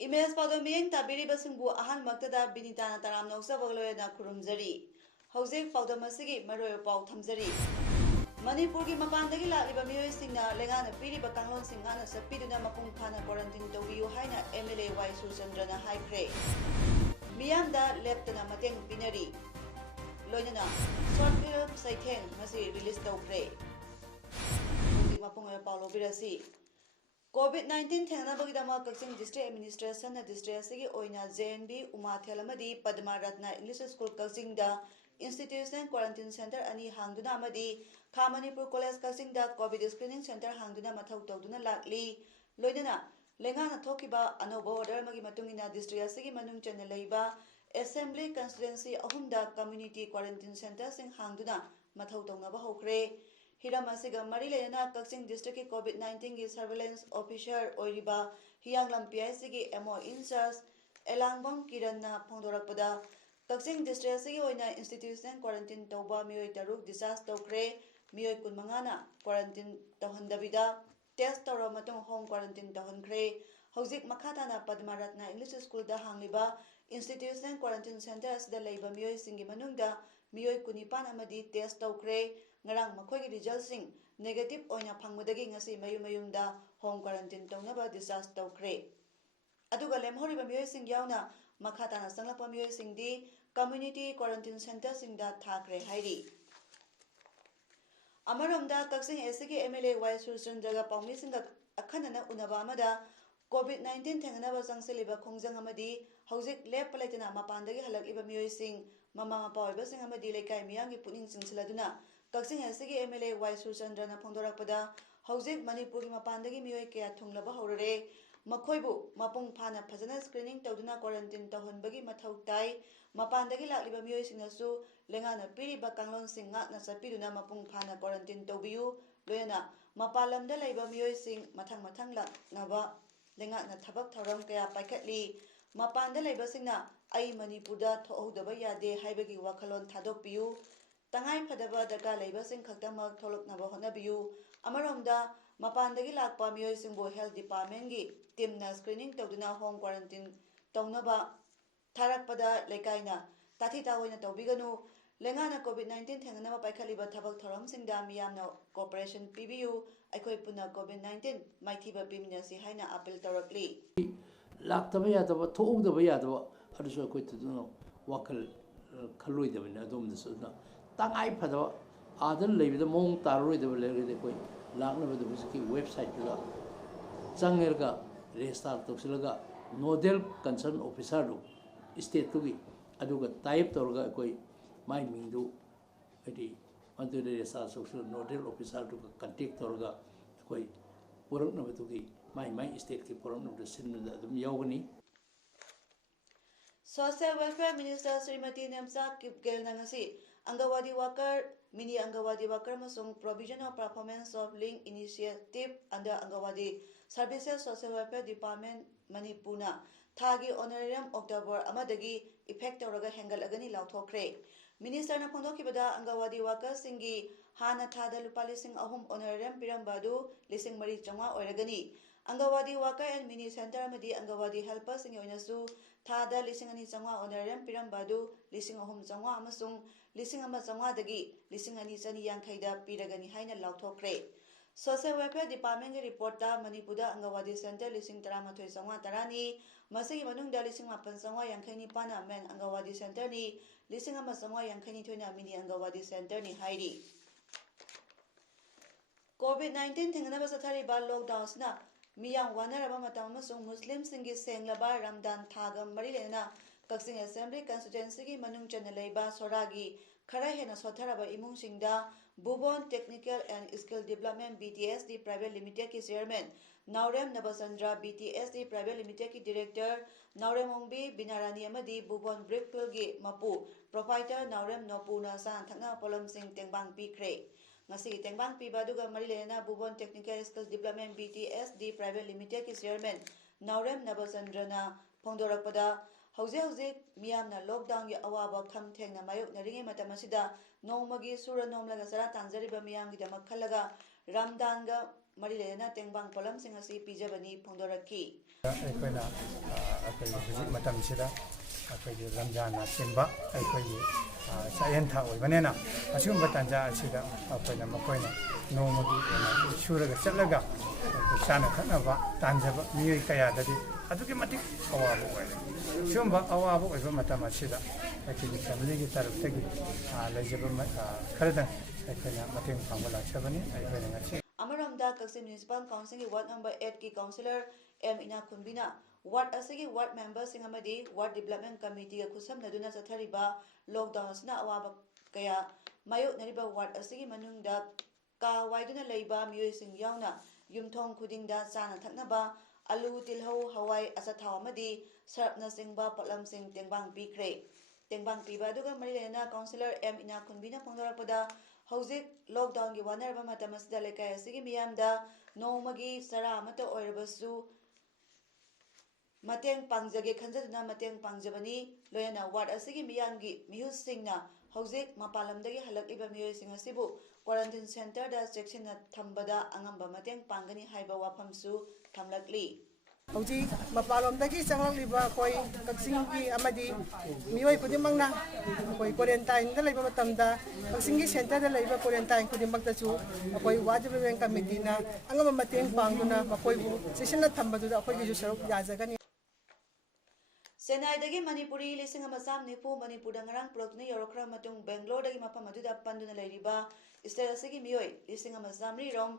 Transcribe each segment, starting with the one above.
Image पादोमियंग ताबिरिबसिंगबु अहानमक्तदा बिनिताना Taram नौसबगलोयना खुरुमजरी हौजिक पादोमसिगी मरोय पाउ थमजरी मणिपुर की मपानदगी लालिबा मियोयसिंगना लेंगाना पीरिबा कांगलोनसिंगाना सपीदुना मपुंग फाना क्वारंटीन तौबियु हाइना एमएलए वाई सुचंद्रना हाइख्रे मियामदा लेप्तना मतेंग पिनरी लोइनना शॉर्ट फिल्म सैथेन मसी रिलीज तौख्रे हौजिक मपुंग पाउलो बिरसी COVID-19 थेंगनाबगीदमा कक्सिंग डिस्ट्रिक्ट एडमिनिस्ट्रेशन डिस्ट्रिक्ट असिगी ओइना JNB उमाथेल अमदी पद्मा रत्ना इंग्लिश स्कूल कक्सिंग दा इंस्टीट्यूशनल क्वारंटीन सेंटर अनि हांगदुना अमदी खा मणिपुर कॉलेज कक्सिंग दा कोविड स्क्रीनिंग सेंटर हांगदुना मथौ तौदुना लाक्ली लोइनना लेंगाना थोकिबा अनोबा ऑर्डर मगी मतुंगिना डिस्ट्रिक्ट असिगी मनुंग चन्ना लेबा असेंबली कंस्टिट्यूएंसी अहुमदा कम्युनिटी क्वारंटीन सेंटर सिंग हांगदुना मथौ तौनबा होख्रे हिराम असिगा मरी लेना कक्सिंग डिस्ट्रिक्ट की COVID-19 की सर्वेलेंस ऑफिसर ओरिबा हियांगलम PIC की MO इंचार्ज एलांगबम किरणना फोंदोरकपदा कक्सिंग डिस्ट्रिक्ट असिगी ओइना इंस्टीट्यूशनल क्वारंटीन तौबा मियोय तरुक डिस्चार्ज तौख्रे मियोय कुनमंगाना क्वारंटीन तौहंदबिदा टेस्ट तौर मतुंग होम क्वारंटीन तौहनख्रे हौजिक मखाताना पद्मा रत्ना इंग्लिश स्कूल दा हांगलिबा इंस्टीट्यूशनल क्वारंटीन सेंटर असिदा लेबा मियोय सिंगी मनुंगदा मियोय कुनिपान अमदी टेस्ट तौख्रे ngarang makhoi gi result sing negative oina phangmudagi ngasi mayumda home quarantine tawna discharge tawkhre aduga lemhori ba miyoi sing yauna makhata na sanglakpa miyoi sing di community quarantine center sing da thakre hairi amaromda kaksing SK MLA Y Surchandra ga paumi sing akhanana unaba amada COVID-19 thengna ba sangseliba khongjang amadi hojik lep palaitana mapandagi halakliba miyoi sing mama mapa oiba sing amadi lekai miyangi puning singsiladuna Kakching एसगी MLA Y सुचंद्रना फोंदोरकपदा हौजिक मणिपुर की मपानदगी मियोय कया थुंगलबा हौररे मखोइबु मपुंग फाना फजना screening तौदुना quarantine तौहनबगी मथौ ताई मपानदगी लाक्लिबा मियोय सिंगसु लेंगाना पीरिबा कांगलोन सिंग ngakna चपिदुना मपुंग फाना क्वारंटीन तौबियु लोयना मपालमदा लैबा मियोय सिंग मथंग मथंग लाक्नबा लेंगाना थबक थौरम कया पाइखटली मपानदा लैबा सिंगना आई मणिपुरदा थोहौदबा यादे हाइबगी वखलोन थादोकपियु तंगाई फदबा दरकार लेबा सिंग खक्तमक थोलकनबा होनबियु अमरोमदा मपानदगी लाक्पा मियोय सिंगबो हेल्थ डिपार्टमेंट की टीमना स्क्रीनिंग तौदुना होम क्वारंटीन तौनबा थारकपदा लेकाइना ताथिता होइना तौबिगनु लेंगाना COVID-19 थेंगनबा पाइखलिबा थबक थौरमसिंगदा मियामना कोऑपरेशन पीबियु अखोय पुना COVID-19 माइथिबा पिमिनसी हाइना अपील तौरकली लाक्तबा यादबा थोउदबा यादबा अदुसो अखोय तुदुनो वाखल खलोइदबना अदोमदसुना तंगाई फदवा आदन लेबिदा मोंग तारोइदबा लेरगदे कोई लाक्नबदु हुसकी वेबसाइट तुला चंगेरगा रेजिस्टर तौसलगा नोडल कंसर्न ऑफिसर दु स्टेट तुगी अदुगा टाइप तौरगा कोई माइ मिंदु अदि अंतु रेजिस्टर तौसल नोडल ऑफिसर दु कांटेक्ट तौरगा कोई पुरकनबदुगी माइ स्टेट की पुरकनबदु सिनदा अदुम यावगनी social welfare minister Shrimati Nemcha Kipgen नंगसी anganwadi worker mini anganwadi worker मसुंग provision of performance of link initiative under anganwadi services social welfare department मणिपुरना थागी ऑनरेरियम अक्टोबर अमदगी इफेक्ट तौरगा हेंगलगनी लाउथोख्रे मिनिस्टरना फोंदोखिबदा अंगनवाड़ी वर्कर सिंगी हाना थादा लुपा लिसिंग अहुम ऑनरेरियम पिरंबादु लिसिंग मरी चंगा ओइरगनी anganwadi worker and mini centre अमदी अंगनवाड़ी हेल्पर सिंग ओइनसु थादा लिसिंग अनि चंगा ऑनरेरियम पिरंबादु लिसिंग अहुम चंगा अमसुंग लिसिंग अमा चंगादगी लिसिंग अनि चनी यांखैदा पिरगनी हाइना लाउथोख्रे सोशल वेलफेयर डिपार्टमेंट की रिपोर्ट मणिपुरदा अंगनवाड़ी सेंटर लिसिंग 13 चंगा तरानी मसिगी मनुंगदा लिसिंग 8 चंगा यांखैनी पाना मेन अंगनवाड़ी सेंटर नि लिसिंग अमा चंगा यांखैनी थोइना मिनी अंगनवाड़ी सेंटर नि हाइरी COVID-19 थेंगनबा सथारिबा लॉकडाउन सिना मियां वानरबा मतम अमसुंग मुस्लिम सिंगी सेंगलबा रमदान थागम मरी लेना कक्सिंग असेंबली कंस्टिट्यूएंसी की मनुंग चन लेबा सोरागी खरा हेना सोथरबा इमुंगसिंगदा Bubon technical and skill development BTSD private limited की chairman Naorem Nabachandra BTSD private limited की डायरेक्टर नावरेम ओंबी बिनारानी अमदी बुबोन ब्रिकफिल की मपू प्रोपाइटर नावरेम नोपुना सान थंगना पोलम सिंह तेंबांग पीख्रे ngasi tengbang piba duga mari lena bubon technical skill development BTSD private limited ki chairman naurem nabachandrana phongdorakpada hauze miyamna lockdown gi awaba kham thengna mayok naringe matam asida nongmagi sura nomlaga sara tangjariba miyam gi damak khalaga ramdan ga mari lena tengbang polam sing asi pijabani phongdorakki aikoina akai matam sida akai ramjana simba akai sayen tha oibanena asum batanja asida akoina makoina nomagi suraga chatlaga sana khanaba tanjaba miyoi kaya dadi aduki matik awaba oile sumba awaba oiba matam asida akai family gi taraf tagi lejaba kharadan aikoina mating pangala chabani aikoina ngasi Amaramda Kaksim Municipal Council की ward number 8 की councillor M इना खुनबिना ward असगी ward member सिंह अमदी ward development committee का खुसमनदुना चथरिबा lockdown असना अवाब कया मायोकनरिबा वार्ड असगी मनुंगदा का वाइदुना लैबा मियोइसिंग यावना युमथोंग खुदिंगदा चाना थकनबा आलू तिलहौ हवाई अचथाव अमदी सरपना सिंगबा पटलम सिंग तेंबांग पीख्रे तेंबांग पीबा दुगा मरि लेना काउंसिलर M इना खुनबिना फोंदोरपदा हौजिक लॉकडाउन की वानरबा मतम असदा लेकाय असगी मियामदा नोमगी सरा अमता ओइरबसु मतेंग पांगजगे खंजदुना मतेंग पांगजबनी लोयना वार्ड असगी मियांगी मिहुसिंगना हौजिक मपालमदगी हलकलिबा मियोइसिंग असिबु क्वारंटाइन सेंटर दा चेक्सिना थंबदा अंगंबा मतेंग पांगनी हाइबा वाफमसु थमलकली हौजी मपालमदगी चंगलिबा कोई कक्सिंगी अमदी मियोय खुदिमंगना कोई क्वारंटाइन दा लेबा मतमदा कक्सिंगी सेंटर दा लेबा क्वारंटाइन खुदिमक्तसु कोई वार्ड डेवलपमेंट कमिटीना अंगंबा मतेंग पांगदुना मकोयबु चेक्सिना थंबदुदा अखोयगी जु सरुक याजगनी सेनाइदगी मणिपुरी लिसिंग अमसाम निफु मणिपुरदा ngarang पुरक्तुना यौरखरा मतुंग बेंगलोरदगी मफम अदुदा panduna लेरिबा स्टेट असगी मियोय लिसिंग अमसामरी रोम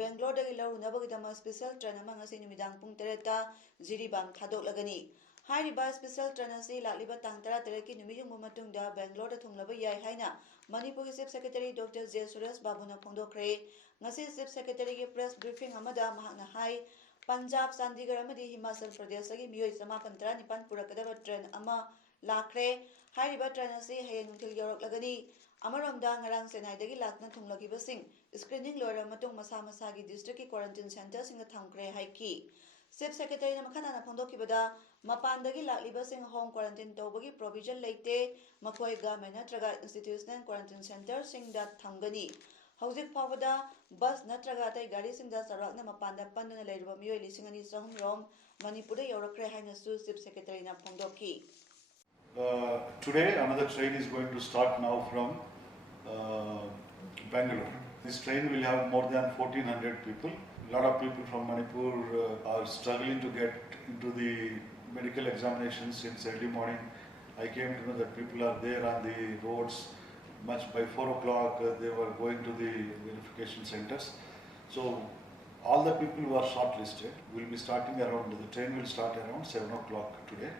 बेंगलोरदगी लौरुनबगदमा स्पेशल ट्रेन अमा ngasi नुमिदांग पुंग 3 ता जिरीबाम थादोकलगनी हाइरिबा स्पेशल ट्रेन असि लालिबा तांग 13 की नुमियुंग मतुंगदा बेंगलोरदा थुंगलबा याय हाइना मणिपुर की chief secretary doctor J Suresh बाबूना फोंदोखरे ngasi चीफ सेक्रेटरी की प्रेस ब्रीफिंग अमदा महकना हाई पंजाब चंडीगढ़ अमदी हिमाचल प्रदेश की मियोय 919 पुरकदबा ट्रेन अमा लाखरे हाइरिबा ट्रेन असि हयें नुंथिल यौरकलगनी अमरोमदा ngarang सेनाइदगी लाकना थुंगलगिबसिंग स्क्रीनिंग लोयरा मतुंग मसा मसागी डिस्ट्रिक्ट की क्वारंटाइन सेंटर सिंग थमख्रे हाइकी चीफ सेक्रेटरी ना मखाना फोंदोकिबदा मपानदगी लाकलिबसिंग होम क्वारंटाइन तौबगी प्रोविजन लेते मखोय गवर्नमेंट नत्रगा इंस्टीट्यूशनल क्वारंटाइन सेंटर सिंग दा थमगनी हौजिक फावदा बस नत्रगा अतै गाड़ी सिंग दा सरकना मपानदा पंदना लेरिबा मियोय लिसिंग अनि सहम रोम मणिपुरदा यौरखरे हाइनसु चीफ सेक्रेटरी ना फोंदोकी Today another train is going to start now from Bangalore. This train will have more than 1400 people. A lot of people from Manipur are struggling to get into the medical examinations since early morning. I came to know that people are there on the roads. Much by 4 o'clock they were going to the verification centers. So all the people who are shortlisted will be starting around, the train will start around 7 o'clock today.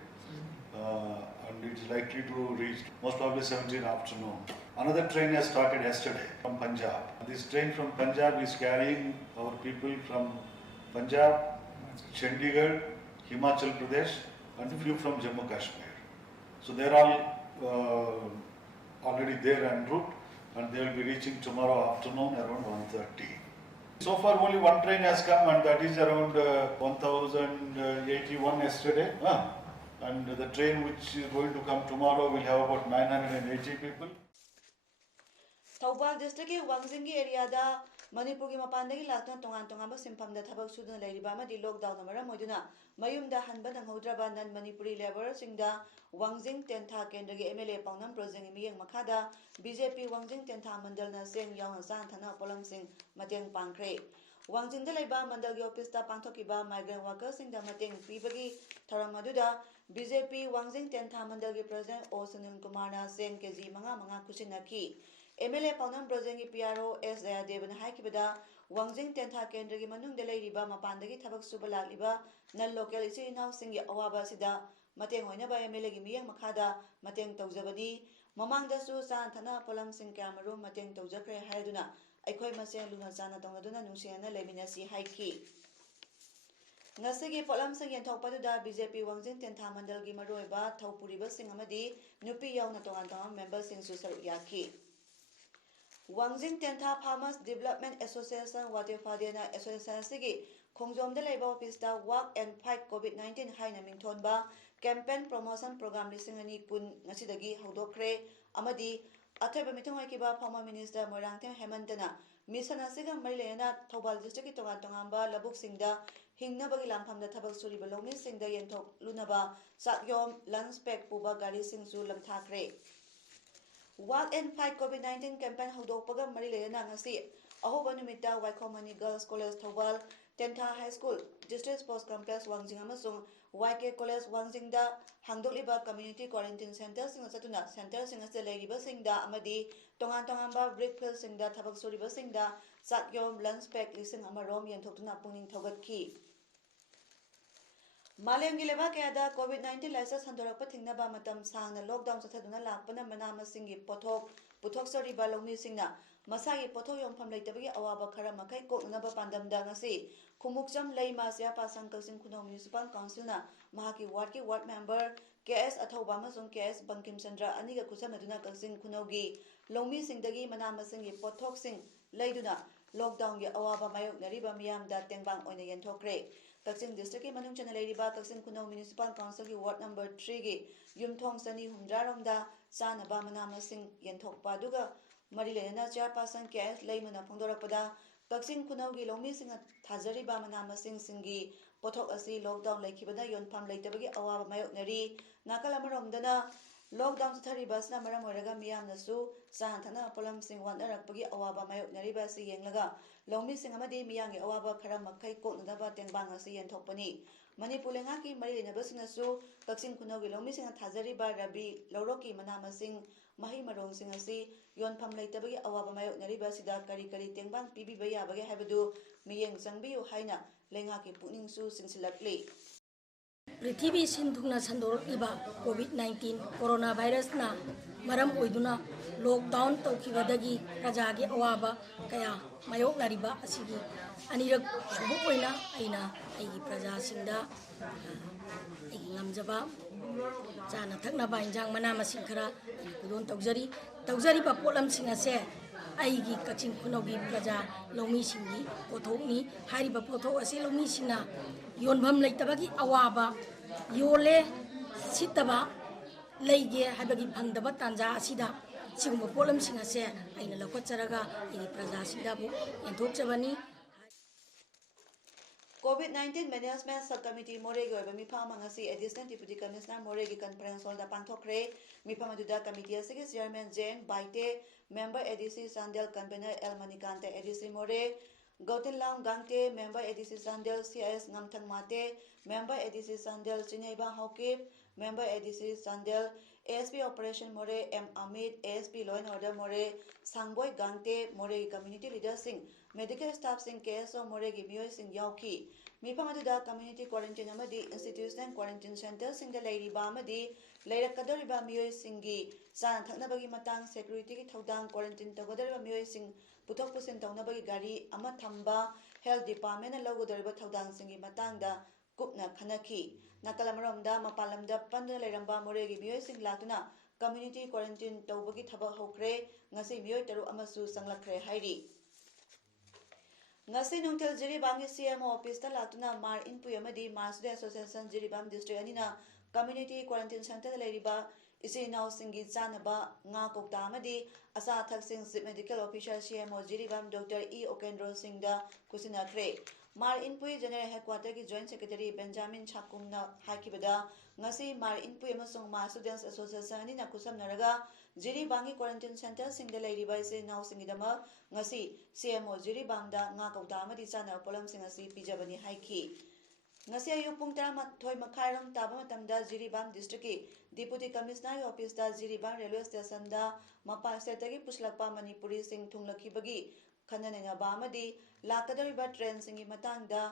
And it's likely to reach most probably 17 afternoon. Another train has started yesterday from Punjab. This train from Punjab is carrying our people from Punjab, Chandigarh, Himachal Pradesh and few from Jammu Kashmir. So they're all already there en route and they will be reaching tomorrow afternoon around 1:30. So far only one train has come and that is around 1081 yesterday. And the train which is going to come tomorrow will have about 980 people. Thoubal district की Wangjing की एरियादा मणिपुर की मपानदगी लातना तोंगान तोंगान सिंफमदा थबक सुदुना लेरिबा अमदी lockdown मरम मोइदुना मयुमदा हनबा नंगौद्रबा none Manipuri labour सिंगदा Wangjing तेंथा केंद्र की MLA पाउनम प्रोजेंग मियंग मखादा BJP Wangjing तेंथा मंडलना Seng यावना सान थना pollen सिंग मतेंग पांखरे वांगजिंगदा लेबा मंडल की ऑफिसदा पांथोकिबा migrant workers सिंगदा मतेंग पीबगी थरम मदुदा BJP Wangjing तेंथा मंडल की प्रेसिडेंट ओ सुनील कुमारना सेंग केजी मंगा खुसिनकी एमएलए पाउनम प्रोजेंग की पीआरओ एस दयादेवन हाइकिबदा वांगजिंग तेंथा केंद्र की मनुंगदा लेरिबा मपानदगी थबक सुबा लालिबा नन लोकल इसी इनाउ सिंग अवाबा सिदा मतेंग होइनबा एमएलए की मियंग मखादा मतेंग तौजबनी ꯃꯃꯥꯡꯗꯁꯨ ꯆꯥꯅ ꯊꯛꯅꯕ ꯄꯣꯠꯂꯝꯁꯤꯡ ꯀꯌꯥ ꯃꯔꯨꯝ ꯃꯇꯦꯡ ꯇꯧꯖꯈ꯭ꯔꯦ ꯍꯥꯏꯗꯨꯅ ꯑꯩꯈꯣꯏ ꯃꯁꯦꯟ ꯂꯨꯅ ꯆꯥꯟꯅ ꯇꯧꯅꯗꯨꯅ ꯅꯨꯡꯁꯤꯅꯅ ꯂꯩꯃꯤꯟꯅꯁꯤ ꯍꯥꯏꯈꯤ꯫ ꯉꯁꯤꯒꯤ ꯄꯣꯠꯂꯝꯁꯤꯡ ꯌꯦꯟꯊꯣꯛꯄꯗꯨꯗ ꯕꯤꯖꯦꯄꯤ ꯋꯥꯡꯖꯤꯡ ꯇꯦꯟꯊꯥ ꯃꯟꯗꯜꯒꯤ ꯃꯔꯨꯑꯣꯏꯕ ꯊꯧꯄꯨꯔꯤꯕꯁꯤꯡ ꯑꯃꯗꯤ ꯅꯨꯄꯤ ꯌꯥꯎꯅ ꯇꯣꯉꯥꯟ ꯇꯣꯉꯥꯟꯕ ꯃꯦꯝꯕꯔꯁꯤꯡꯁꯨ ꯁꯔꯨꯛ ꯌꯥꯈꯤ꯫ ꯋꯥꯡꯖꯤꯡ ꯇꯦꯟꯊꯥ ꯐꯥꯔꯃꯔꯁ ꯗꯤꯕꯦꯂꯞꯃꯦꯟꯠ ꯑꯦꯁꯣꯁꯤꯌꯦꯁꯟ ꯋꯥꯇꯦꯐꯥꯗꯦꯅ ꯑꯦꯁꯣꯁꯤꯌꯦꯁꯟ ꯑꯁꯤꯒꯤ ꯈꯣꯡꯖꯣꯝꯗ ꯂꯩꯕ ꯑꯣꯐꯤꯁꯇ ꯋꯥꯛ ꯑꯦꯟ ꯐꯥꯏꯠ ꯀꯣꯚꯤꯗ-19 ꯍꯥꯏꯅ ꯃꯤꯡꯊꯣꯟꯕ ꯀꯦꯝꯄꯦꯟ ꯄ꯭ꯔꯣꯃꯣꯁꯟ ꯄ꯭ꯔꯣꯒ꯭ꯔꯥꯝ 2020 ꯉꯁꯤꯗꯒꯤ ꯍꯧꯗꯣꯛꯈ꯭ꯔꯦ ꯑꯃꯗꯤ ꯑꯊꯣꯏꯕ ꯃꯤꯊꯨꯡ ꯑꯣꯏꯈꯤꯕ ꯐꯣꯔꯃꯔ ꯃꯤꯅꯤꯁꯇꯔ ꯃꯣꯏꯔꯥꯡꯊꯦꯝ ꯍꯦꯃꯟꯇꯅ ꯃꯤꯁꯟ ꯑꯁꯤꯒ ꯃꯔꯤ ꯂꯩꯅꯅ ꯊꯧꯕꯥꯜ ꯗꯤꯁꯇ꯭ꯔꯤꯛꯀꯤ ꯇꯣꯉꯥꯟ ꯇꯣꯉꯥꯟꯕ ꯂꯧꯕꯨꯛꯁꯤꯡꯗ ꯍꯤꯡꯅꯕꯒꯤ ꯂꯥꯟꯐꯝꯗ ꯊꯕꯛ ꯁꯨꯔꯤꯕ ꯂꯧꯃꯤꯁꯤꯡꯗ ꯌꯦꯟꯊꯣꯛꯂꯨꯅꯕ ꯆꯥꯛꯌꯣꯝ ꯂꯟꯆ ꯄꯦꯛ ꯄꯨꯕ ꯒꯥꯔꯤꯁꯤꯡꯁꯨ ꯂꯝꯊꯥꯈ꯭ꯔꯦ꯫ ꯋꯥꯛ ꯑꯦꯟ ꯐꯥꯏꯠ ꯀꯣꯚꯤꯗ-19 ꯀꯦꯝꯄꯦꯟ ꯍꯧꯗꯣꯛꯄꯒ ꯃꯔꯤ ꯂꯩꯅꯅ ꯉꯁꯤ ꯑꯍꯧꯕ ꯅꯨꯃꯤꯠꯇ ꯋꯥꯏꯈꯣꯝ ꯃꯅꯤ ꯒꯔꯜꯁ ꯀꯣꯂꯦꯖ ꯊꯧꯕꯥꯜ, Tentha high school, district sports complex Wangjing ꯑꯃꯁꯨꯡ ꯋꯥꯏꯀꯦ ꯀꯣꯂꯦꯖ ꯋꯥꯡꯖꯤꯡꯗ ꯍꯥꯡꯗꯣꯛꯂꯤꯕ ꯀꯝꯃ꯭ꯌꯨꯅꯤꯇꯤ ꯀ꯭ꯋꯥꯔꯦꯟꯇꯤꯟ ꯁꯦꯟꯇꯔꯁꯤꯡꯗ ꯆꯠꯇꯨꯅ ꯁꯦꯟꯇꯔꯁꯤꯡ ꯑꯁꯤꯗ ꯂꯩꯔꯤꯕꯁꯤꯡꯗ ꯑꯃꯗꯤ ꯇꯣꯉꯥꯟ ꯇꯣꯉꯥꯟꯕ ꯕ꯭ꯔꯤꯛ ꯐꯤꯜꯁꯤꯡꯗ ꯊꯕꯛ ꯁꯨꯔꯤꯕꯁꯤꯡꯗ ꯆꯥꯛꯌꯣꯝ ꯂꯟꯆ ꯄꯦꯛ 1,000 ꯌꯦꯟꯊꯣꯛꯇꯨꯅ ꯄꯨꯛꯅꯤꯡ ꯊꯧꯒꯠꯈꯤ꯫ ꯃꯥꯂꯦꯝꯒꯤ ꯂꯩꯕꯥꯛ ꯀꯌꯥꯗ ꯀꯣꯚꯤꯗ-19 ꯂꯥꯏꯆꯠ ꯁꯟꯗꯣꯔꯛꯄ ꯊꯤꯡꯅꯕ ꯃꯇꯝ ꯁꯥꯡꯅ ꯂꯣꯛꯗꯥꯎꯟ ꯆꯠꯊꯗꯨꯅ ꯂꯥꯛꯄꯅ ꯃꯅꯥ ꯃꯁꯤꯡꯒꯤ ꯄꯣꯠꯊꯣꯛ ꯄꯨꯊꯣꯛꯆꯔꯤꯕ ꯂꯧꯃꯤꯁꯤꯡꯅ ꯃꯁꯥꯒꯤ ꯄꯣꯠꯊꯣꯛ ꯌꯣꯟꯐꯝ ꯂꯩꯇꯕꯒꯤ ꯑꯋꯥꯕ ꯈꯔ ꯃꯈꯩ ꯀꯣꯛꯅꯅꯕ ꯄꯥꯟꯗꯝꯗ ꯉꯁꯤ ꯈꯨꯃꯨꯛꯆꯝ ꯂꯩꯃ ꯆꯤꯌꯥꯄꯥꯁꯪ ꯀꯛꯆꯤꯡ ꯈꯨꯅꯧ ꯃ꯭ꯌꯨꯅꯤꯁꯤꯄꯥꯜ ꯀꯥꯎꯟꯁꯤꯜꯅ ꯃꯍꯥꯛꯀꯤ ꯋꯥꯔꯗ ꯃꯦꯝꯕꯔ ꯀꯦ.ꯑꯦꯁ. ꯑꯊꯧꯕ ꯑꯃꯁꯨꯡ ꯀꯦ.ꯑꯦꯁ. ꯕꯪꯀꯤꯝ ꯆꯟꯗ꯭ꯔ ꯑꯅꯤꯒ ꯈꯨꯠꯁꯝꯅꯗꯨꯅ ꯀꯛꯆꯤꯡ ꯈꯨꯅꯧꯒꯤ ꯂꯧꯃꯤꯁꯤꯡꯗꯒꯤ ꯃꯅꯥ ꯃꯁꯤꯡꯒꯤ ꯄꯣꯠꯊꯣꯛꯁꯤꯡ ꯂꯩꯗꯨꯅ ꯂꯣꯛꯗꯥꯎꯟꯒꯤ ꯑꯋꯥꯕ ꯃꯥꯌꯣꯛꯅꯔꯤꯕ ꯃꯤꯌꯥꯝꯗ ꯇꯦꯡꯕꯥꯡ ꯑꯣꯏꯅ ꯌꯦꯟꯊꯣꯛꯈ꯭ꯔꯦ꯫ ꯀꯛꯆꯤꯡ ꯗꯤꯁꯇ꯭ꯔꯤꯛꯀꯤ ꯃꯅꯨꯡ ꯆꯟꯅ ꯂꯩꯔꯤꯕ ꯀꯛꯆꯤꯡ ꯈꯨꯅꯧ ꯃ꯭ꯌꯨꯅꯤꯁꯤꯄꯥꯜ ꯀꯥꯎꯟꯁꯤꯜꯒꯤ ꯋꯥꯔꯗ ꯅꯝꯕꯔ 3ꯒꯤ ꯌꯨꯝꯊꯣꯡ 260 ꯔꯣꯝꯗ ꯆꯥꯅꯕ ꯃꯅꯥ ꯃꯁꯤꯡ ꯌꯦꯟꯊꯣꯛꯄ ꯑꯗꯨꯒ ꯃꯔꯤ ꯂꯩꯅꯅ ꯆꯤꯌꯥꯔꯄꯥꯔꯁꯟ ꯀꯦ.ꯑꯦꯁ. ꯂꯩꯃꯅ ꯐꯣꯡꯗꯣꯔꯛꯄꯗ ꯀꯛꯆꯤꯡ ꯈꯨꯅꯧꯒꯤ ꯂꯧꯃꯤꯁꯤꯡꯅ ꯊꯥꯖꯔꯤꯕ ꯃꯅꯥ ꯃꯁꯤꯡꯁꯤꯡꯒꯤ ꯄꯣꯠꯊꯣꯛ ꯑꯁꯤ ꯂꯣꯛꯗꯥꯎꯟ ꯂꯩꯈꯤꯕꯅ ꯌꯣꯟꯐꯝ ꯂꯩꯇꯕꯒꯤ ꯑꯋꯥꯕ ꯃꯥꯌꯣꯛꯅꯔꯤ꯫ ꯅꯥꯀꯜ ꯑꯃꯔꯣꯝꯗꯅ ꯂꯣꯛꯗꯥꯎꯟ ꯆꯠꯊꯔꯤꯕ ꯑꯁꯤꯅ ꯃꯔꯝ ꯑꯣꯏꯔꯒ ꯃꯤꯌꯥꯝꯅꯁꯨ ꯆꯥꯅ ꯊꯛꯅꯕ ꯄꯣꯠꯂꯝꯁꯤꯡ ꯋꯥꯠꯅꯔꯛꯄꯒꯤ ꯑꯋꯥꯕ ꯃꯥꯌꯣꯛꯅꯔꯤꯕ ꯑꯁꯤ ꯌꯦꯡꯂꯒ ꯂꯧꯃꯤꯁꯤꯡ ꯑꯃꯗꯤ ꯃꯤꯌꯥꯝꯒꯤ ꯑꯋꯥꯕ ꯈꯔ ꯃꯈꯩ ꯀꯣꯛꯅꯅꯕ ꯇꯦꯡꯕꯥꯡ ꯑꯁꯤ ꯌꯦꯟꯊꯣꯛꯄꯅꯤ꯫ ꯃꯅꯤꯄꯨꯔ ꯂꯩꯉꯥꯛꯀꯤ ꯃꯔꯤ ꯂꯩꯅꯕꯁꯤꯡꯅꯁꯨ ꯀꯛꯆꯤꯡ ꯈꯨꯅꯧꯒꯤ ꯂꯧꯃꯤꯁꯤꯡꯅ ꯊꯥꯖꯔꯤꯕ ꯔꯕꯤ ꯂꯧꯔꯣꯛꯀꯤ ꯃꯅꯥ ꯃꯁꯤꯡ ꯃꯍꯩ ꯃꯔꯣꯡꯁꯤꯡ ꯑꯁꯤ ꯌꯣꯟꯐꯝ ꯂꯩꯇꯕꯒꯤ ꯑꯋꯥꯕ ꯃꯥꯌꯣꯛꯅꯔꯤꯕ ꯑꯁꯤꯗ ꯀꯔꯤ ꯀꯔꯤ ꯇꯦꯡꯕꯥꯡ ꯄꯤꯕꯤꯕ ꯌꯥꯕꯒꯦ ꯍꯥꯏꯕꯗꯨ ꯃꯤꯠꯌꯦꯡ ꯆꯪꯕꯤꯌꯨ ꯍꯥꯏꯅ ꯂꯩꯉꯥꯛꯀꯤ ꯄꯨꯛꯅꯤꯡꯁꯨ ꯆꯤꯡꯁꯤꯜꯂꯛꯂꯤ꯫ ꯄ꯭ꯔꯤꯊꯤꯕꯤ ꯁꯤꯟ ꯊꯨꯡꯅ ꯁꯟꯗꯣꯔꯛꯂꯤꯕ ꯀꯣꯚꯤꯗ-19 ꯀꯣꯔꯣꯅꯥ ꯚꯥꯏꯔꯁꯅ ꯃꯔꯝ ꯑꯣꯏꯗꯨꯅ ꯂꯣꯛꯗꯥꯎꯟ ꯇꯧꯈꯤꯕꯗꯒꯤ ꯄ꯭ꯔꯖꯥꯒꯤ ꯑꯋꯥꯕ ꯀꯌꯥ ꯃꯥꯌꯣꯛꯅꯔꯤꯕ ꯑꯁꯤꯒꯤ ꯑꯅꯤꯔꯛ ꯁꯨꯕ ꯑꯣꯏꯅ ꯑꯩꯅ ꯑꯩꯒꯤ ꯄ꯭ꯔꯖꯥꯁꯤꯡꯗ ꯑꯩꯒꯤ ꯉꯝꯖꯕ ꯆꯥꯅ ꯊꯛꯅꯕ ꯏꯟꯖꯥꯡ ꯃꯅꯥ ꯃꯁꯤꯡ ꯈꯔ ꯈꯨꯗꯣꯜ ꯇꯧꯖꯔꯤ꯫ ꯇꯧꯖꯔꯤꯕ ꯄꯣꯠꯂꯝꯁꯤꯡ ꯑꯁꯦ ꯑꯩꯒꯤ ꯀꯛꯆꯤꯡ ꯈꯨꯅꯧꯒꯤ ꯄ꯭ꯔꯖꯥ ꯂꯧꯃꯤꯁꯤꯡꯒꯤ ꯄꯣꯠꯊꯣꯛꯅꯤ꯫ ꯍꯥꯏꯔꯤꯕ ꯄꯣꯠꯊꯣꯛ ꯑꯁꯤ ꯂꯧꯃꯤꯁꯤꯡꯅ ꯌꯣꯟꯐꯝ ꯂꯩꯇꯕꯒꯤ ꯑꯋꯥꯕ, ꯌꯣꯜꯂꯦ ꯁꯤꯠꯇꯕ, ꯂꯩꯒꯦ ꯍꯥꯏꯕꯒꯤ ꯐꯪꯗꯕ ꯇꯥꯟꯖꯥ ꯑꯁꯤꯗ ꯁꯤꯒꯨꯝꯕ ꯄꯣꯠꯂꯝꯁꯤꯡ ꯑꯁꯦ ꯑꯩꯅ ꯂꯧꯈꯠꯆꯔꯒ ꯑꯩꯒꯤ ꯄ꯭ꯔꯖꯥꯁꯤꯡꯗ ꯑꯃꯨꯛ ꯌꯦꯟꯊꯣꯛꯆꯕꯅꯤ꯫ ꯀꯣꯚꯤꯗ-19 ꯃꯦꯅꯦꯖꯃꯦꯟꯠ ꯁꯕ ꯀꯃꯤꯇꯤ ꯃꯣꯔꯦꯒꯤ ꯑꯣꯏꯕ ꯃꯤꯐꯝ ꯑꯃ ꯉꯁꯤ ꯑꯦꯗꯤꯁꯅꯦꯜ ꯗꯤꯄ꯭ꯌꯨꯇꯤ ꯀꯃꯤꯁꯅꯔ ꯃꯣꯔꯦꯒꯤ ꯀꯟꯐꯔꯦꯟꯁ ꯍꯣꯜꯗ ꯄꯥꯡꯊꯣꯛꯈ꯭ꯔꯦ꯫ ꯃꯤꯐꯝ ꯑꯗꯨꯗ ꯀꯃꯤꯇꯤ ꯑꯁꯤꯒꯤ chairman J N. Baite, member ADC. Chandel, convener L. Manikanta, ADC. Moreh, Gouthinlam Gangte, member ADC. Chandel, C S. ꯉꯝꯊꯪ Mate, member ADC. Chandel, Chinneiba Haokip, member ADC. Chandel, ASP. Operation Moreh M. Amit, ASP. Law and order Moreh Sangboi ꯒꯥꯡꯇꯦ, ꯃꯣꯔꯦꯒꯤ ꯀꯝꯃ꯭ꯌꯨꯅꯤꯇꯤ ꯂꯤꯗꯔꯁꯤꯡ, ꯃꯦꯗꯤꯀꯦꯜ ꯁ꯭ꯇꯥꯐꯁꯤꯡ, ꯀꯦ.ꯑꯦꯁ.ꯑꯣ. ꯃꯣꯔꯦꯒꯤ ꯃꯤꯑꯣꯏꯁꯤꯡ ꯌꯥꯎꯈꯤ꯫ ꯃꯤꯐꯝ ꯑꯗꯨꯗ ꯀꯝꯃ꯭ꯌꯨꯅꯤꯇꯤ ꯀ꯭ꯋꯥꯔꯦꯟꯇꯤꯟ ꯑꯃꯗꯤ ꯏꯟꯁꯇꯤꯇ꯭ꯌꯨꯁꯅꯦꯜ ꯀ꯭ꯋꯥꯔꯦꯟꯇꯤꯟ ꯁꯦꯟꯇꯔꯁꯤꯡꯗ ꯂꯩꯔꯤꯕ ꯑꯃꯗꯤ ꯂꯩꯔꯛꯀꯗꯧꯔꯤꯕ ꯃꯤꯑꯣꯏꯁꯤꯡꯒꯤ ꯆꯥꯅ ꯊꯛꯅꯕꯒꯤ ꯃꯇꯥꯡ, ꯁꯦꯀ꯭ꯌꯨꯔꯤꯇꯤꯒꯤ ꯊꯧꯗꯥꯡ, ꯀ꯭ꯋꯥꯔꯦꯟꯇꯤꯟ ꯇꯧꯒꯗꯧꯔꯤꯕ ꯃꯤꯑꯣꯏꯁꯤꯡ ꯄꯨꯊꯣꯛ ꯄꯨꯁꯤꯟ ꯇꯧꯅꯕꯒꯤ ꯒꯥꯔꯤ ꯑꯃ ꯊꯝꯕ, ꯍꯦꯜꯊ ꯗꯤꯄꯥꯔꯠꯃꯦꯟꯠꯅ ꯂꯧꯒꯗꯧꯔꯤꯕ ꯊꯧꯗꯥꯡꯁꯤꯡꯒꯤ ꯃꯇꯥꯡꯗ ꯀꯨꯞꯅ ꯈꯟꯅꯈꯤ꯫ ꯅꯥꯀꯜ ꯑꯃꯔꯣꯝꯗ ꯃꯄꯥꯟ ꯂꯝꯗ ꯄꯟꯗꯨꯅ ꯂꯩꯔꯝꯕ ꯃꯣꯔꯦꯒꯤ ꯃꯤꯑꯣꯏꯁꯤꯡ ꯂꯥꯛꯇꯨꯅ ꯀꯝꯃ꯭ꯌꯨꯅꯤꯇꯤ ꯀ꯭ꯋꯥꯔꯦꯟꯇꯤꯟ ꯇꯧꯕꯒꯤ ꯊꯕꯛ ꯍꯧꯈ꯭ꯔꯦ꯫ ꯉꯁꯤ ꯃꯤꯑꯣꯏ 6 ꯑꯃꯁꯨ ꯆꯪꯂꯛꯈ꯭ꯔꯦ ꯍꯥꯏꯔꯤ꯫ ꯉꯁꯤ ꯅꯨꯡꯊꯤꯜ ꯖꯤꯔꯤꯕꯥꯝꯒꯤ ꯁꯤ.ꯑꯦꯝ.ꯑꯣ. ꯑꯣꯐꯤꯁꯇ ꯂꯥꯛꯇꯨꯅ ꯃꯥꯔ ꯏꯟꯄꯨꯏ ꯑꯃꯗꯤ Mar student association Jiribam district ꯑꯅꯤꯅ ꯀꯝꯃ꯭ꯌꯨꯅꯤꯇꯤ ꯀ꯭ꯋꯥꯔꯦꯟꯇꯤꯟ ꯁꯦꯟꯇꯔꯗ ꯂꯩꯔꯤꯕ ꯏꯆꯤꯜ ꯏꯅꯥꯎꯁꯤꯡꯒꯤ ꯆꯥꯅꯕ ꯉꯥ ꯀꯧꯇꯥ ꯑꯃꯗꯤ ꯑꯆꯥ ꯑꯊꯛꯁꯤꯡ chief medical officer CMO. Jiribam doctor E. Okendro ꯁꯤꯡꯗ ꯈꯨꯠꯁꯤꯟꯅꯈ꯭ꯔꯦ꯫ ꯃꯥꯔ ꯏꯟꯄꯨꯏ ꯖꯦꯅꯔꯦꯜ ꯍꯦꯗꯀ꯭ꯋꯥꯔꯇꯔꯒꯤ ꯖꯣꯏꯟꯠ ꯁꯦꯀ꯭ꯔꯦꯇꯔꯤ ꯕꯦꯟꯖꯥꯃꯤꯟ ꯁꯥꯀꯨꯝꯅ ꯍꯥꯏꯈꯤꯕꯗ ꯉꯁꯤ ꯃꯥꯔ ꯏꯟꯄꯨꯏ ꯑꯃꯁꯨꯡ ꯃꯥꯔ ꯁ꯭ꯇꯨꯗꯦꯟꯠ ꯑꯦꯁꯣꯁꯤꯌꯦꯁꯟ ꯑꯅꯤꯅ ꯈꯨꯠꯁꯝꯅꯔꯒ ꯖꯤꯔꯤꯕꯥꯝꯒꯤ ꯀ꯭ꯋꯥꯔꯦꯟꯇꯤꯟ ꯁꯦꯟꯇꯔꯁꯤꯡꯗ ꯂꯩꯔꯤꯕ ꯏꯆꯤꯜ ꯏꯅꯥꯎꯁꯤꯡꯒꯤꯗꯃꯛ ꯉꯁꯤ ꯁꯤ.ꯑꯦꯝ.ꯑꯣ. ꯖꯤꯔꯤꯕꯥꯝꯗ ꯉꯥ ꯀꯧꯇꯥ ꯑꯃꯗꯤ ꯆꯥꯅꯕ ꯄꯣꯠꯂꯝꯁꯤꯡ ꯑꯁꯤ ꯄꯤꯖꯕꯅꯤ ꯍꯥꯏꯈꯤ꯫ ꯉꯁꯤ ꯑꯌꯨꯛ ꯄꯨꯡ 12:30 ꯇꯥꯕ ꯃꯇꯝꯗ ꯖꯤꯔꯤꯕꯥꯝ ꯗꯤꯁꯇ꯭ꯔꯤꯛꯀꯤ ꯗꯤꯄꯨꯇꯤ ꯀꯃꯤꯁꯅꯔꯒꯤ ꯑꯣꯐꯤꯁꯇ ꯖꯤꯔꯤꯕꯥꯝ ꯔꯦꯜꯋꯦ ꯁ꯭ꯇꯦꯁꯟꯗ ꯃꯄꯥꯟ ꯁ꯭ꯇꯦꯠꯇꯒꯤ ꯄꯨꯁꯤꯜꯂꯛꯄ ꯃꯅꯤꯄꯨꯔꯤꯁꯤꯡ ꯊꯨꯡꯂꯈꯤꯕꯒꯤ ꯈꯟꯅ ꯅꯩꯅꯕ ꯑꯃꯗꯤ ꯂꯥꯛꯀꯗꯧꯔꯤꯕ ꯇ꯭ꯔꯦꯟꯁꯤꯡꯒꯤ ꯃꯇꯥꯡꯗ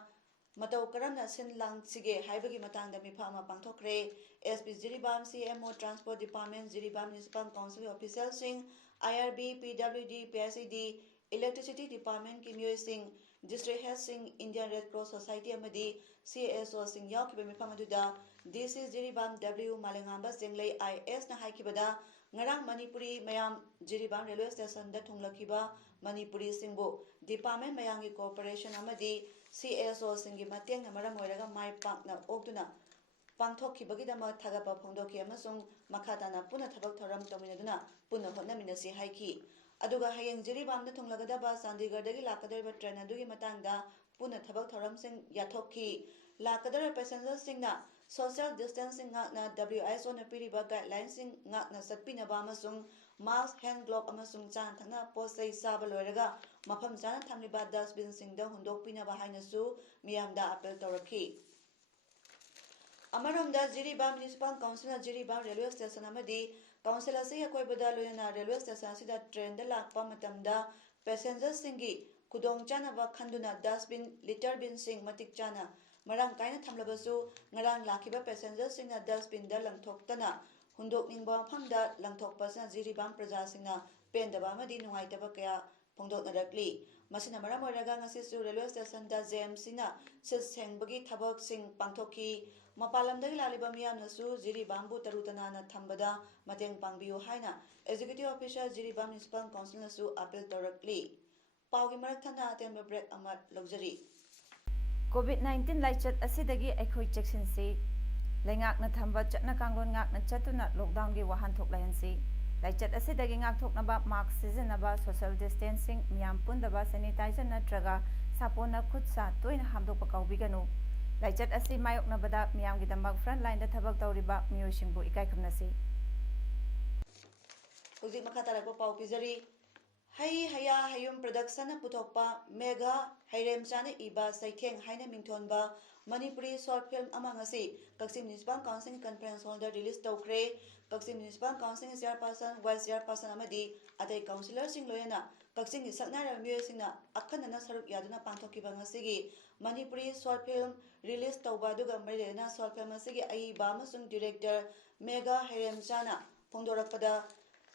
matau karamna sin langsige haibagi matangda mipham ama pangthokre SP Jiribam CMO Transport Department Jiribam Municipal Council official sing IRB PWD PSED Electricity Department ki miyoi sing District Head sing Indian Red Cross Society amadi CSO sing yaukhiba mipham aduda DC Jiribam W Malengamba Jenglei IS na haikibada ngarang Manipuri mayam Jiribam Railway Station da thunglakhiba Manipuri singbu Department mayangi cooperation amadi CSO singi mateng na maram oiraga mai pakna okduna pangthokkhibagidama thagapa phongdoki amasung makhatana puna thabak thoram tominaduna puna hotnaminasi haiki aduga hayeng Jiribamda thunglagadaba Chandigarhdagi lakadariba train adugi matangda puna thabak thoram sing yathokki lakadara passengers singna social distancing ngakna WISO na piriba guidelines sing ngakna satpinaba amasung mask hand glove amasung chan thangna posai saba loiraga mafam chana thamliba dustbin singda hundokpinaba hainasu miyamda appeal tawrakhi Amaromda Jiribam Municipal Council na Jiribam Railway Station amadi council ase yakoibada loyana railway station asida train da lakpa matamda passengers singi kudong chanaba khanduna dustbin litter bin sing matik chana marang kaina thamlabasu ngarang lakhiba passengers singna dustbin da langthoktana hundok ningba phamda langthokpasna Jiribam praja singna pendaba amadi nungaitaba kaya phongdoknarakli masina maram oiraga ngasi su railway station da JMC na sil sengbagi thabak sing pangthokhi mapalamdagi laliba miyamnasu Jiribambu tarutanana thambada mateng pangbiyu haina executive officer Jiribam Municipal Council nasu appeal tawrakli paugi marathana atemba break amat luxury COVID-19 laichat asidagi aikhoi cheksinsi laingakna thamba chatna kangon ngakna chatuna lockdown gi wahan thoklayansi laichat asidagi ngak thoknaba mask sizinaba social distancing miyam pundaba sanitizer natraga sapona khutsa toina hamdokpa kaubiganu laichat asi mayoknabada miyamgi dambak front line da thabak tawriba miyosingbu ikaikhumnasi Uzik makatarakpa pau pizari Hai haya hayum production puthokpa mega hairem chana iba saitheng haina mingthonba Manipuri short film amangasi Kaksim Municipal Council Conference Hall da release tawkre Kaksim Municipal Council chairperson vice chairperson amadi atai councillor sing loyana Kaksim gi saknara miyoi singna akhanana saruk yaduna pangthokiba ngasigi Manipuri short film release tawba duga marilena short film asigi aiba amasung director mega hairem chana phongdorakpada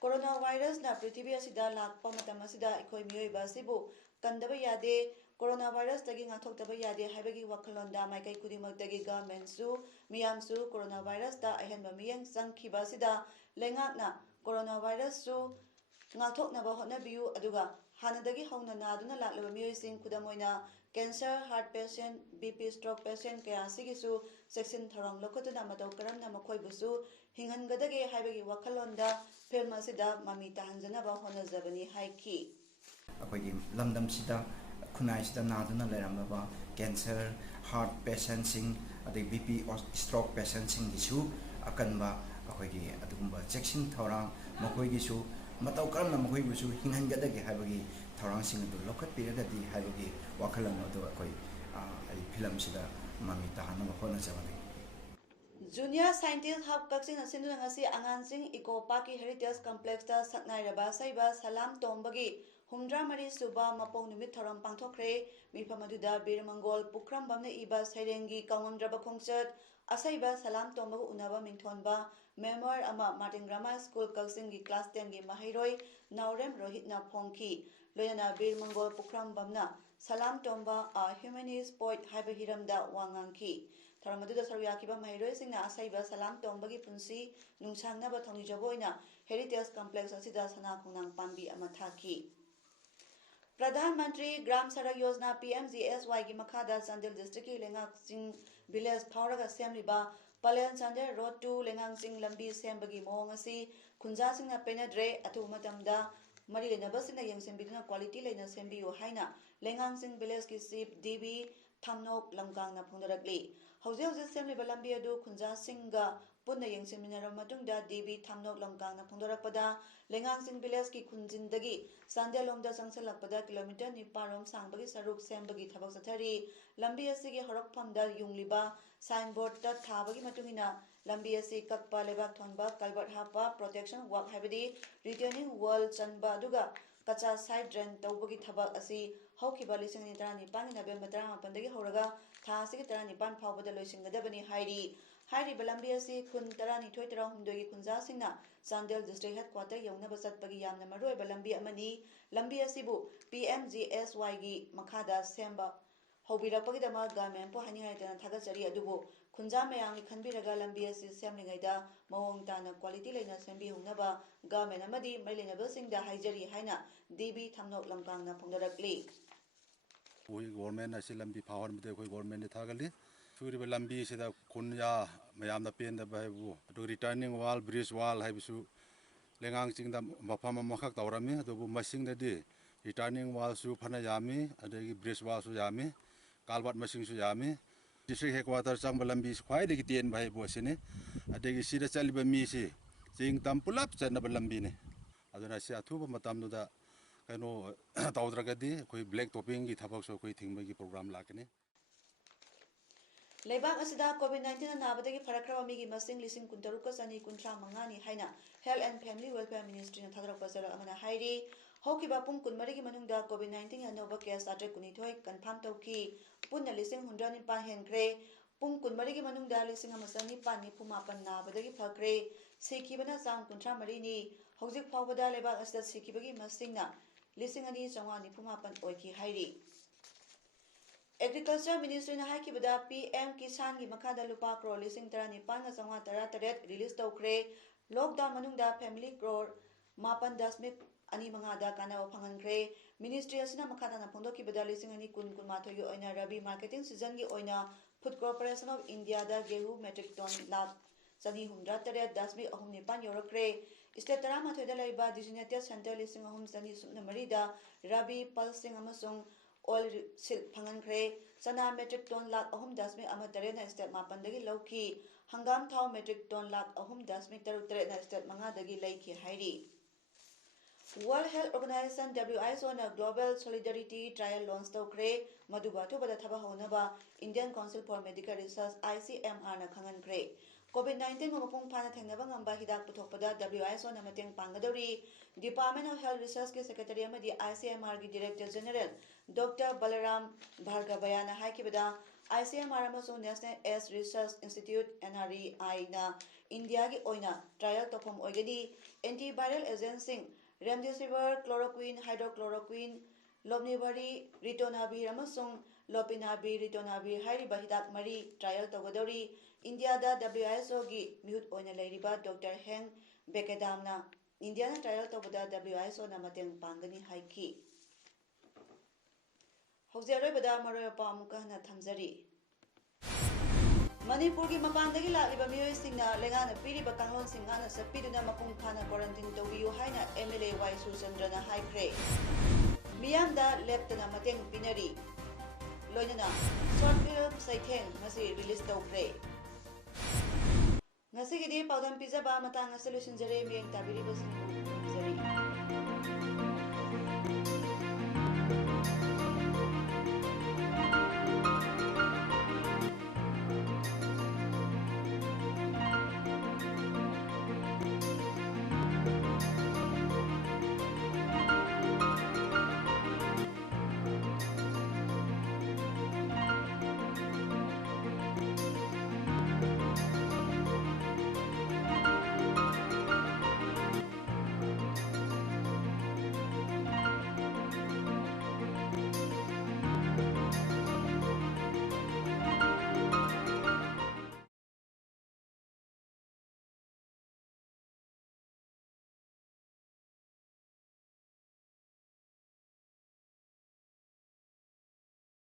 Coronavirus na Prithvi asida lakpa matam asida ikoi miyoi ba sibu kandaba yade coronavirus tagi ngathokdaba yade haibagi wakhalonda maikai kudimak tagi government su miyam su coronavirus da ahenba miyang sangkhiba asida lengakna coronavirus su ngathoknaba hotnabiyu aduga hanadagi hauna naduna laklaba miyoi sing kudamoina cancer heart patient BP stroke patient kaya sigisu section tharong lokotuna matau karamna makhoi busu hingangadage haibagi wakhalonda film asida mami tahanjanaba honajabani haiki अखोई लमदम सिदा खुनाई सिदा नादुना लेरमबा cancer heart patient सिंग अदे BP stroke patient सिंग गिसु अकनबा अखोई अदुगुंबा चेक्सिन थौरांग मखोई गिसु मतौ करमना मखोई बुसु हिंहनगदगे हाइबगी थौरांग सिंग दु लोकत पिरगदी हाइबगी वाखलन अदु अखोई film सिदा mummy ताहाना मखोना जबनी Junior Scientist Hub Kaksin asinduna ngasi angansing Eco Park Heritage Complex ta saknairaba saiba salam tombagi humdra mari suba mapong numit thoram pangthokre mifamaduda birmangol pukram bamne iba sairengi kaungamdraba khongchat asaiba salam tombagu unaba mingthonba memor ama Martin Grammar School Kaksin gi class 10 gi mahairoi Naurem Rohit na phongki loyana birmangol pukram bamna salam tomba a humanist poet haiba hiramda wangangki Tharamadudha Saryakiba Mahiroi Singna Asaiba Salam Tombagi Punsi Nungsangnaba Thongnijaboina Heritage Complex Asida Sana Kunang Pambi Amathaki Pradhan Mantri Gram Sadak Yojana PMGSY gi Makhada Chandel District ki Lengak Sing Village Thauraga Semliba Palen Chandel Road to Lengang Sing Lambi Sembagi Mawng asi Khunja Singna Penadre Atu Matamda Mari Lenaba Singna Yengsembiduna Quality Lena Sembiyu Haina Lengang Sing Village ki Sip DB Thamnok Lamgang na Phongdarakli Hauze semliba lambi adu khunja singga punna yengsiminara matungda DB Thamnok Lamgang na phongdorakpada Lengang Sing Village ki khunjindagi Sandelomda sangsalakpada kilometer 9 sangbagi saruk sembagi thabak sathari lambi asigi horokphamda yungliba signboard ta thabagi matungina lambi asi kakpa lebak thonba culvert hapa protection work habidi returning wall chanba aduga kacha side drain tawbagi thabak asi ꯍꯧꯈꯤꯕ 2019ꯒꯤ November 18ꯗꯒꯤ ꯍꯧꯔꯒ ꯊꯥ ꯑꯁꯤꯒꯤ 19 ꯐꯥꯎꯕꯗ ꯂꯣꯏꯁꯤꯟꯒꯗꯕꯅꯤ ꯍꯥꯏꯔꯤ ꯍꯥꯏꯔꯤꯕ ꯂꯝꯕꯤ ꯑꯁꯤ ꯈꯨꯟ 12-13ꯒꯤ ꯈꯨꯟꯖꯥꯁꯤꯡꯅ ꯆꯥꯟꯗꯦꯜ ꯗꯤꯁꯇ꯭ꯔꯤꯛ ꯍꯦꯗꯀ꯭ꯋꯥꯇꯔ ꯌꯧꯅꯕ ꯆꯠꯄꯒꯤ ꯌꯥꯝꯅ ꯃꯔꯨꯑꯣꯏꯕ ꯂꯝꯕꯤ ꯑꯃꯅꯤ ꯂꯝꯕꯤ ꯑꯁꯤꯕꯨ PMGSYꯒꯤ ꯃꯈꯥꯗ ꯁꯦꯝꯕ ꯍꯧꯕꯤꯔꯛꯄꯒꯤꯗꯃꯛ ꯒꯚꯔꯟꯃꯦꯟꯠꯄꯨ ꯍꯥꯏꯅꯤꯡꯉꯥꯏ ꯂꯩꯇꯅ ꯊꯥꯒꯠꯆꯔꯤ ꯑꯗꯨꯕꯨ ꯈꯨꯟꯖꯥ ꯃꯌꯥꯝꯒꯤ ꯈꯟꯕꯤꯔꯒ ꯂꯝꯕꯤ ꯑꯁꯤ ꯁꯦꯝꯂꯤꯉꯩꯗ ꯃꯑꯣꯡ ꯇꯥꯅ क्वालिटी लेना सेंबीहौनबा गवर्नमेंट अमदी मरी लेनबसिंगदा हाइजरी हाइना DB थमनोक लंकांगना फोंदरकली कोई गवर्नमेंट असे लंबी फावर में कोई गवर्नमेंट थागली सूरीब लंबी सिदा कुन्या मयामदा पेंदबा हाइबु अदु रिटर्निंग वाल ब्रिज वाल हाइबसु लेंगांग चिंगदा मफम मखक तौरमी अदुबु मसिंगददी रिटर्निंग वाल सु फना यामी अदगी ब्रिज वाल सु यामी कालबाट मसिंग सु यामी डिस्ट्रिक्ट हेडक्वार्टर चांग लंबी ख्वाइदगी तेन भाई बोसिने अदगी सिदा चलिबा मीसी चिंग तम पुलप चनब लंबी ने अदुना सि अथुबा मतमनुदा कनो तौद्रगदी कोई ब्लैक टॉपिंग की थबक सो कोई थिंगबगी प्रोग्राम लाकने लेबाक असिदा कोविड-19 नाबदगी फरक्रबा मीगी मसिंग 16,935 हाइना health and family welfare ministry ना थादरकपा जरा अमना हाइरी हौकिबा पुंग कुनमरी की मनुंगदा कोविड-19 अनोबा केस 792 कंफर्म तौकी पुन्ना 100 हेनख्रे पुंग कुनमरी की मनुंगदा 1,994 नाबदगी फक्रे सिखिबना चांग 53 नि हौजिक फावबदा लेबाक असिदा सिखिबगी मसिंगना 2,994 ओइकी हाइरी एग्रीकल्चर मिनिस्ट्री ने हाइकिबदा PM किसान की मखादा लुपा करोड़ 19,998 रिलीज तौखरे लॉकडाउन मनुंगदा फैमिली करोड़ 9.25 कानाबा फंगनख्रे मिनिस्ट्री असना मखादा ना फोंदोकिबदा 2019 की ओइना रबी मार्केटिंग सीजन की ओइना फूड कॉर्पोरेशन ऑफ इंडिया दा गेहूं मेट्रिक टन लाख 263.39 योरक्रे स्टेट 13 दा लेबा डिजिनेटेड सेंटर 3,303 दा रबी पल्सिंग अमसुंग ऑल सिल्क फंगनख्रे चना मेट्रिक टन लाख 3.18 ना स्टेट 9 दगी लौकी हंगाम थाव मेट्रिक टन लाख 3.33 ना स्टेट 5 दगी लैखि हाइरी वर्ल्ड हेल्थ ऑर्गेनाइजेशन WHO ना ग्लोबल सॉलिडरिटी ट्रायल लॉन्च तौखरे मधुबाथुबदा थबा होनबा Indian council for medical research ICMR ना खंगनख्रे कोविड-19 मपुंग फाना थेंगनबा ngamba हिदाक पुथोकपदा WHO ना मतेंग पांगदौरी डिपार्टमेंट ऑफ हेल्थ रिसर्च के सेक्रेटरी अमदी ICMR की डायरेक्टर जनरल डॉक्टर बलराम भार्गवया ना हाइकिबदा ICMR अमसो national AIDS research institute NREI ना इंडिया की ओइना ट्रायल तोफम ओइगदी एंटीवायरल एजेंसिंग रेमडेसिविर क्लोरोक्विन हाइड्रोक्लोरोक्विन लोबनिवरी रिटोनाविर अमसुंग लोपिनाविर रिटोनाविर हाइरिबा हिदाक मरी ट्रायल तौगदौरी इंडिया दा WHO की मिहुत ओइना लेरिबा डॉक्टर हेंग बेकेदामना इंडिया ना ट्रायल तौबदा WHO ना मतेंग पांगनी हाइकी हौजेरोइबदा मरोयपा अमुका हना थमजरी मणिपुर की मपानदगी लालिबा मियोइसिंगना लेंगाना पीरिबा कांगलोनसिंग गाना सपीदुना मपुंग फाना क्वारंटाइन तौबियु हाइना MLA वाई सुचंद्रना हाइख्रे मियामदा लेप्तना मतेंग पिनरी लोइनना शॉर्ट फिल्म सैथेंग मसी रिलीज तौख्रे ngasi gidi paudam pizza ba matang solution jare meng tabiri bas